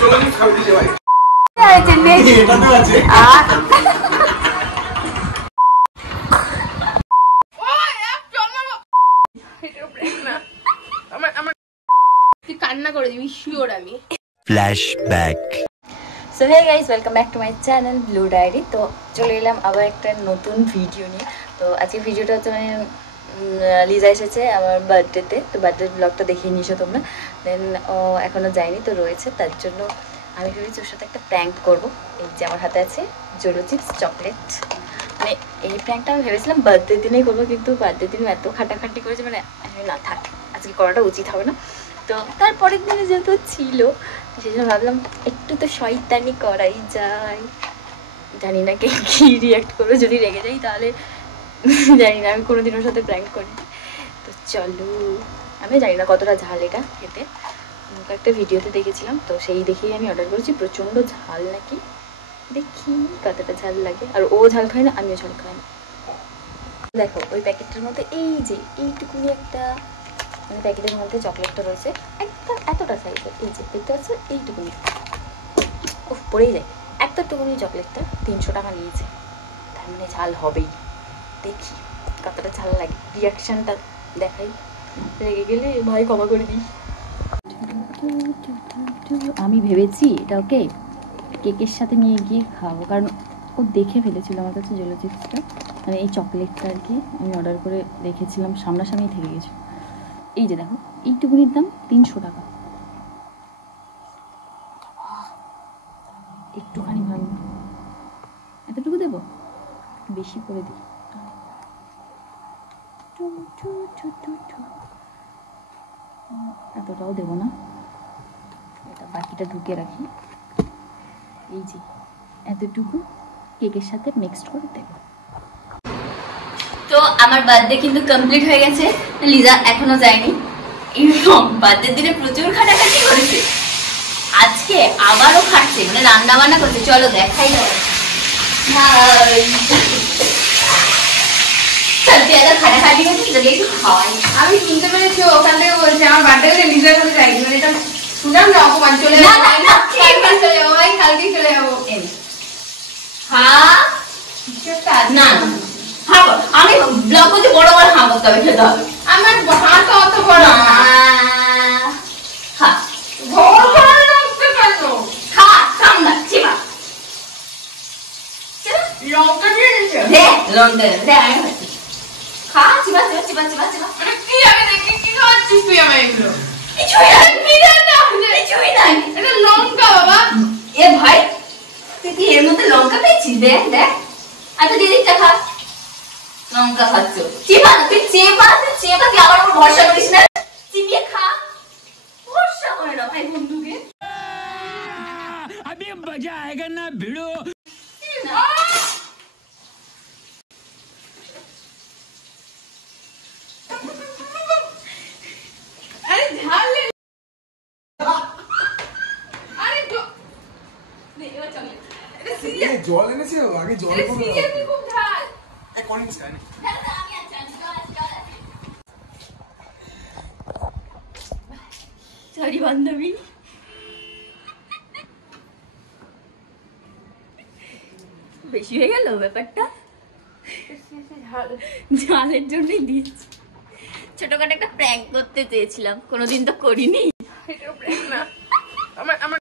চলে আমি খাবি দিলে ভাই এটা তো আছে কান্না করে দিবি শিওর আমি। Flashback. So hey guys, welcome back to my channel blue diary. তো চলে এলাম আবার একটা নতুন ভিডিও নিয়ে। তো আজকে ভিডিওটা হচ্ছে মানে লিজা এসেছে আমার বার্থডেতে, তো বার্থডে ব্লগটা দেখিয়ে নিয়েছো তোমরা। দেন ও এখনও যায়নি, তো রয়েছে, তার জন্য আমি ভেবেছি ওর সাথে একটা প্র্যাঙ্ক করবো। এই যে আমার হাতে আছে জোলো চিপস চকলেট। মানে এই প্র্যাঙ্কটা আমি ভেবেছিলাম বার্থডের দিনেই করবো, কিন্তু বার্থডের দিনও এত খাটাখাটি করেছে, মানে না থাক, আজকে করাটা উচিত হবে না। তো তারপরের দিনে যেহেতু ছিল, সেই জন্য ভাবলাম একটু তো শয়তানি করাই যায়। জানি না কে কী রিয়াক্ট করবে, যদি রেগে যাই তাহলে জানি না, আমি কোনোদিন ওর সাথে প্র্যাঙ্ক করি। তো চলো, আমি জানি না কতটা ঝাল এটা খেতে, একটা ভিডিওতে দেখেছিলাম, তো সেই দেখেই আমি অর্ডার করেছি। প্রচণ্ড ঝাল নাকি, দেখি কতটা ঝাল লাগে। আর ও ঝাল খায় না, আমিও ঝাল খাই না। দেখো ওই প্যাকেটটার মধ্যে এই যে এইটুকুনি একটা মানে প্যাকেটের মধ্যে চকলেটটা রয়েছে, একদম এতটা সাইজের। এই যে দেখতে পাচ্ছ এইটুকুনি, ও পড়েই যায় এতটুকুনি চকলেটটা 300 টাকা নিয়েছে, তার মানে ঝাল হবেই। দেখি কতটা ঝাল লাগে, রিয়াকশানটা দেখাই। রেগে গেলে ভাই ক্ষমা করে দিই। আমি ভেবেছি এটা ওকে কেকের সাথে নিয়ে গিয়ে খাওয়াবো, কারণ ও দেখে ফেলেছিল আমার কাছে জেলো চিপসটা, মানে এই চকলেটটা আর কি আমি অর্ডার করে রেখেছিলাম, সামনাসামনি থেকে গেছে। এই যে দেখো এইটুকুনির দাম 300 টাকা। একটুখানি ভালো, এতটুকু দেবো, বেশি করে দিই। এতটাও দেবো না, এটা বাকিটা ঢুকে রাখি। এই যে এতটুকু কেকের সাথে মিক্সড করে দেবো। তো আমার বার্থডে কিন্তু কমপ্লিট হয়ে গেছে, লিজা এখনো যায়নি। বার্থডের দিনে প্রচুর খাটাখাটি করেছে, আজকে আবারও খাটছে, মানে রান্না বান্না করছে। চলো দেখাই দাও খাটাখাটি করছে, যদি একটু খাওয়াই। আমি শুনতে পেরেছি ওখান থেকে বলছে আমার বার্থডে লিজার কাছে যাই, মানে এটা শুনলাম না, অপমান চলে যাবো, কালকে চলে যাবো ভাই, কালকেই চলে যাবো। হ্যাঁ না আমি ব্লগ করতে বড় বড় হাঁ করতে হবে, খেতে হবে। আমার হাত অত বড় না, খা ঘর ঘর লাগতে পারলো, খা সামনা চিবা লঙ্কা দিয়ে দিয়েছে, দে লঙ্কা দে, আমি খাচ্ছি। খা Chiba Chiba Chiba Chiba Chiba. মানে কি আমি দেখি কি খাচ্ছিস তুই আমার এগুলো? কিছুই না, কিছুই নাই, এটা লঙ্কা বাবা। এ ভাই তুই কি এর মধ্যে লঙ্কা পেয়েছিস? দেখ দেখ, আচ্ছা দিদিটা খা, লঙ্কা খাচ্ছ। চিবা তুই চেপা, তুই চেপা, তুই আমার উপর ভরসা করিস না, চিবিয়ে খা, ভরসা করে না ভাই বন্ধুকে। अभी मजा आएगा ना भिड़ो। আরে ঝাল লে, আরে এবার চলে এটা সিরিয়াস, এই জল এনেছি আগে, জল এটা সিরিয়াসলি খুব ঝাল। এই কনিস খাই না। সরি বান্ধবী, বেশি হয়ে গেল ব্যাপারটা, ঝালের জন্যই দিয়েছি। ছোটখাটো একটা প্র্যাঙ্ক করতে চেয়েছিলাম, কোনোদিন তো করিনি। এটা প্রেম না, আমার আমার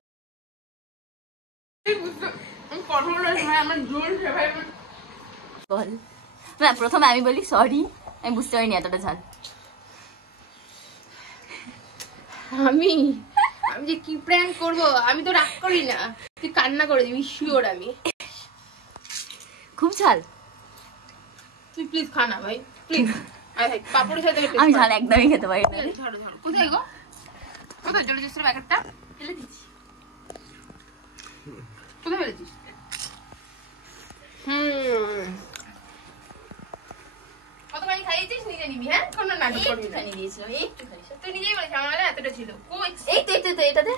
আমি কন্ট্রোল হয়, আমার জোর ভাই। বল না, প্রথমে আমি বলি সরি, আমি বুঝতে পারিনি এতটা ঝাল। আমি আমি যে কি প্র্যাঙ্ক করব, আমি তো রাগ করি না, তুই কান্না করে দিবি শিওর আমি। খুব ঝাল, তুই প্লিজ খা না ভাই, প্লিজ। আয় ভাই পাপড়ের সাথে আমি ঝাল একদমই খেতে পারি না। ধরো ধরো, কোথায় গো, কোথায় জল জুসের প্যাকেটটা ফেলে দিচ্ছি, কোথায় ফেলেছিস? কতখানি খাইয়েছিস নিজে নিবি, হ্যাঁ কোনো নাটক করবি না। একটুখানি দিয়েছিলাম, একটুখানি, তুই নিজেই বলেছিস আমার বেলা এতটা ছিল, কই এই তো এই তো এটাতে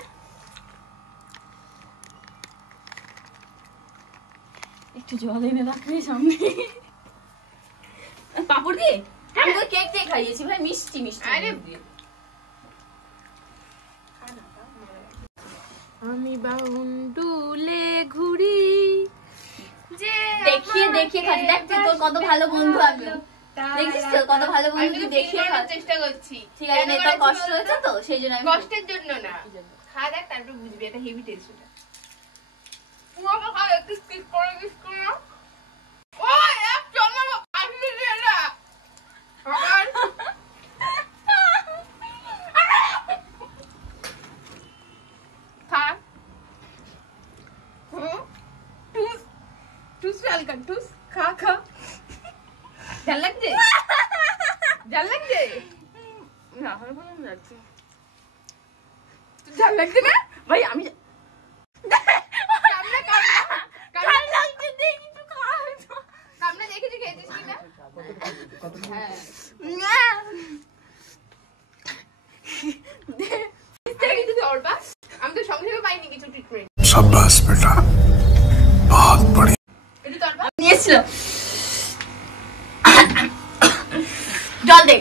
একটু জল এনে রাখলে সামনে। পাপড় দিয়ে আমি তো কেক দিয়ে খাইয়েছি ভাই, মিষ্টি মিষ্টি। আরে আমি বাউন্ডুলে ঘুরি যে দেখিয়ে দেখিয়ে খাচ্ছি। দেখ তুই তোর কত ভালো বন্ধু আমি, দেখছিস তো কত ভালো বন্ধু তুই দেখিয়ে খাচ্ছিস। চেষ্টা করছি। ঠিক আছে, তোর কষ্ট হয়েছে তো সেই জন্য। কষ্টের জন্য না, খা দেখ তারপর বুঝবি এটা হেভি টেস্ট। এটা পুরো খা একটু স্কিপ করে না। ও এক চমড়া আসলে রে না খা টুস টুস হালকা টুস খা খা। জাল লাগছে জাল লাগছে না, আমার ভালো লাগছে। জাল লাগছে না ভাই? আমি আমি তো সঙ্গে সঙ্গে পাইনি কিছু ট্রিটমেন্ট। शाबाश बेटा, बहुत बढ़िया। নিয়েছিলাম। জল দে।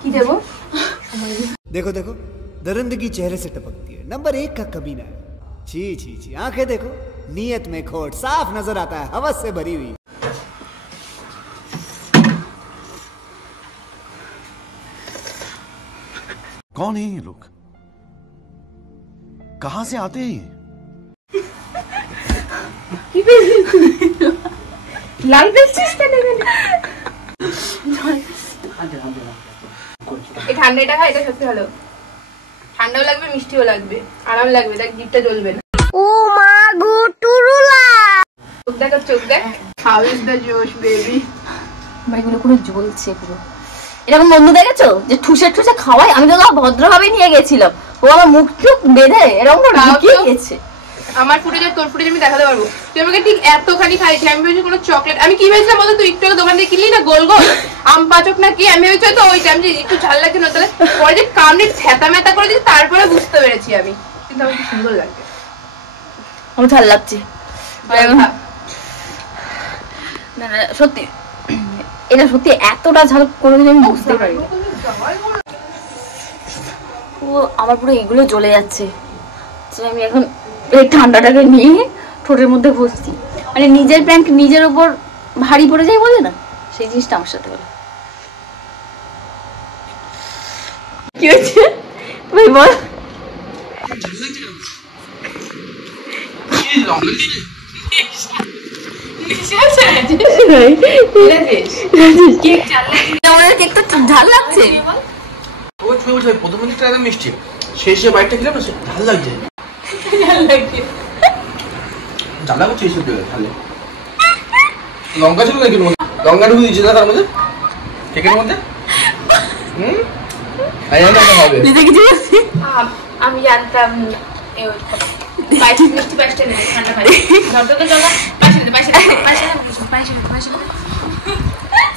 কি দেবো? देखो देखो दरिंदगी चेहरे से टपकती है, नंबर 1 का कमीना है। छी छी छी, आंखें देखो नीयत में खोट, साफ नजर आता है हवस से भरी हुई। कौन है ये लोग, कहां से आते हैं ये? লাল দেখছিস কেন? এই ঠান্ডাটা খা, এটা সত্যি ভালো। ঠান্ডাও লাগবে মিষ্টিও লাগবে, আরাম লাগবে। দেখ জিভটা জ্বলবে না। ও মা গো টুরুলা, চোখ দেখ চোখ দেখ। হাউ ইজ দ্য জোশ বেবি? ভাই গুলো পুরো জ্বলছে পুরো। এরকম বন্ধু দেখেছো যে ঠুসে ঠুসে খাওয়াই? আমি তো ভদ্রভাবে নিয়ে গেছিলাম, ও আমার মুখ চুপ বেঁধে এরকম করে ঢুকিয়ে গেছে। আমার ফুটেজে তোর ফুটেজে আমি দেখাতে পারবো। তুই আমাকে ঠিক এতখানি খাইছি। আমি ভেবেছি কোনো চকলেট। আমি কি ভেবেছিলাম বলতো? তুই একটু দোকান থেকে কিনলি না গোল গোল আম পাচক না কি, আমি ভেবেছি তো ওইটা। আমি একটু ঝাল লাগছে না, তাহলে পরে যে কামড়ে ছ্যাঁতা ম্যাতা করে দিচ্ছি তারপরে বুঝতে পেরেছি আমি। কিন্তু আমার কি সুন্দর লাগছে, আমার ঝাল লাগছে। না না সত্যি, এটা সত্যি এতটা ঝাল কোনোদিন আমি বুঝতে পারি না। ও আমার পুরো এগুলো জ্বলে যাচ্ছে। আমি এখন এই ঠান্ডাটাকে নিয়ে ঠোঁটের মধ্যে ঘষছি। মানে নিজের প্র্যাঙ্ক নিজের ওপর ভারী পড়ে যায় বলে না, সেই জিনিসটা আমার সাথে হলো। কি হয়েছে ভাই বল? ঝাল লাগছে। প্রথম দিকটা একদম মিষ্টি, শেষে বাইকটা খেলাম না, ঝাল লাগছে। ঝাল লাগছে এইসব ঝালে। লঙ্কা ছিল নাকি? লঙ্কা ঢুকে দিয়েছে না তার মধ্যে, কেকের মধ্যে। আমি জানতাম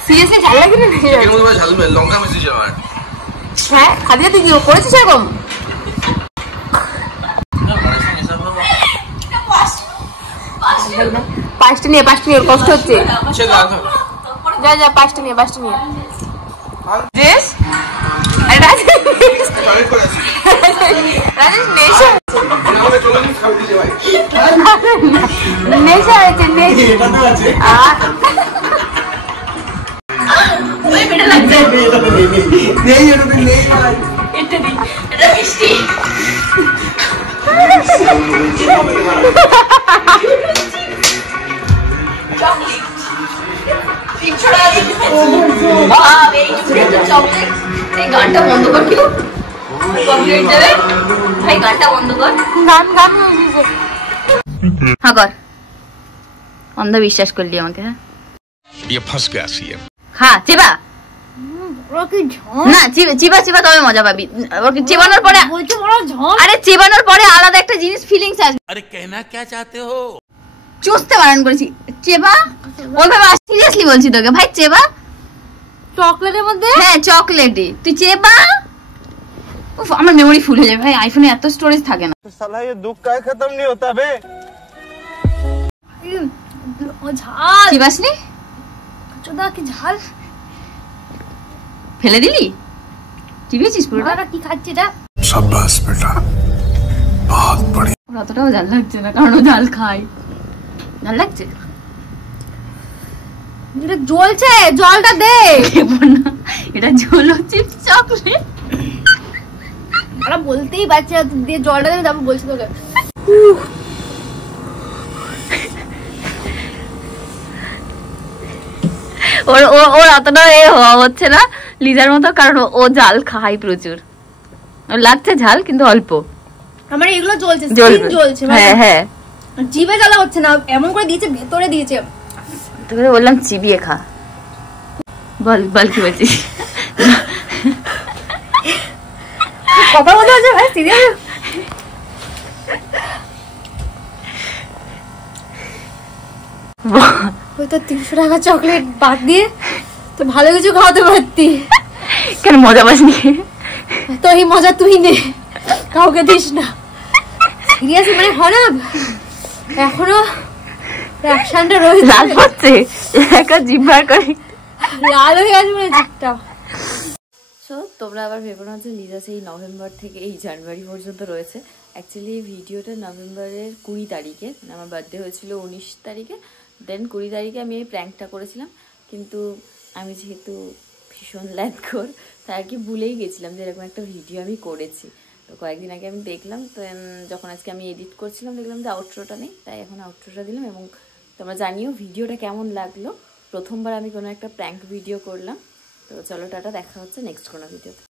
সিরিয়াসলি ঝাল লাগে না? লঙ্কা মিষ্টি ছিল। হ্যাঁ খাদিয়া তুই কি করেছিস এরকম? পাঁচটা নিয়ে কষ্ট হচ্ছে। যা যা পাঁচটা নিয়ে নেশা হয়েছে। গানটা বন্ধ কর, কেউ ভাই গানটা বন্ধ কর। হ্যাঁ কর, অন্ধ বিশ্বাস করলি আমাকে। হ্যাঁ খা চিবা না, চিবা চিবা তবে মজা পাবি। চিবানোর পরে, আরে চিবানোর পরে আলাদা একটা জিনিস ফিলিংস আসবে। अरे कहना क्या चाहते हो? চুষতে বারণ করেছি। চেবা ওইভাবে সিরিয়াসলি বলছি তোকে ভাই, চেবা চকলেটের মধ্যে। হ্যাঁ চকলেটে তুই চেবা। উফ আমার মেমোরি ফুল হয়ে যাবে ভাই, আইফোনে এত স্টোরেজ থাকে না। साला ये दुख का खत्म नहीं होता बे। ঝাল চিবাসনি? চোদা কি ঝাল ফেলে দিলি? চিবিয়েছিস পুরোটা? কি খাচ্ছি এটা? शाबाश बेटा, बहुत बढ़िया। অতটাও ঝাল লাগছে না, কারণ ও ঝাল খায়। ঝাল লাগছে? এটা জ্বলছে, জলটা দে। এটা ঝোলো চিপস চকলেট। ওরা বলতেই পারছে না, দিয়ে জলটা দেবে, তারপর বলছে তোকে। ওর অতটা হওয়া হচ্ছে না লিজার মতো, কারণ ও ঝাল খায় প্রচুর। ওর লাগছে ঝাল, কিন্তু অল্প। আমার এগুলো জ্বলছে, জ্বলছে। হ্যাঁ হ্যাঁ, জিভে জ্বালা হচ্ছে না, এমন করে দিয়েছে, ভেতরে দিয়েছে। তোকে বললাম চিবিয়ে খা। বল বল কি বলছিস? কথা বলতে হচ্ছে ভাই, সিরিয়াস। ওই তো 300 টাকা চকলেট বাদ দিয়ে তো ভালো কিছু খাওয়াতে পারতি। কেন মজা পাসনি? তো এই মজা তুই নে, কাউকে দিস না। সিরিয়াস মানে হয় না, এখনো রিঅ্যাকশনটা রয়েছে। লাল হচ্ছে, একা জিভ বার করে লাল হয়ে গেছে মানে জিভটা। সো তোমরা আবার ভেবো না যে লিজা সেই নভেম্বর থেকে এই জানুয়ারি পর্যন্ত রয়েছে। অ্যাকচুয়ালি এই ভিডিওটা নভেম্বরের 20 তারিখে, আমার বার্থডে হয়েছিল 19 তারিখে, দেন 20 তারিখে আমি এই প্র্যাঙ্কটা করেছিলাম। কিন্তু আমি যেহেতু ভীষণ ল্যাদখোর, তাই আর কি ভুলেই গেছিলাম যে এরকম একটা ভিডিও আমি করেছি। তো কয়েকদিন আগে আমি দেখলাম, তো যখন আজকে আমি এডিট করছিলাম দেখলাম যে আউটরোটা নেই, তাই এখন আউটরোটা দিলাম। এবং তোমরা জানিও ভিডিওটা কেমন লাগলো। প্রথমবার আমি কোনো একটা প্র্যাঙ্ক ভিডিও করলাম। তো চলো টাটা, দেখা হচ্ছে নেক্সট কোনো ভিডিওতে।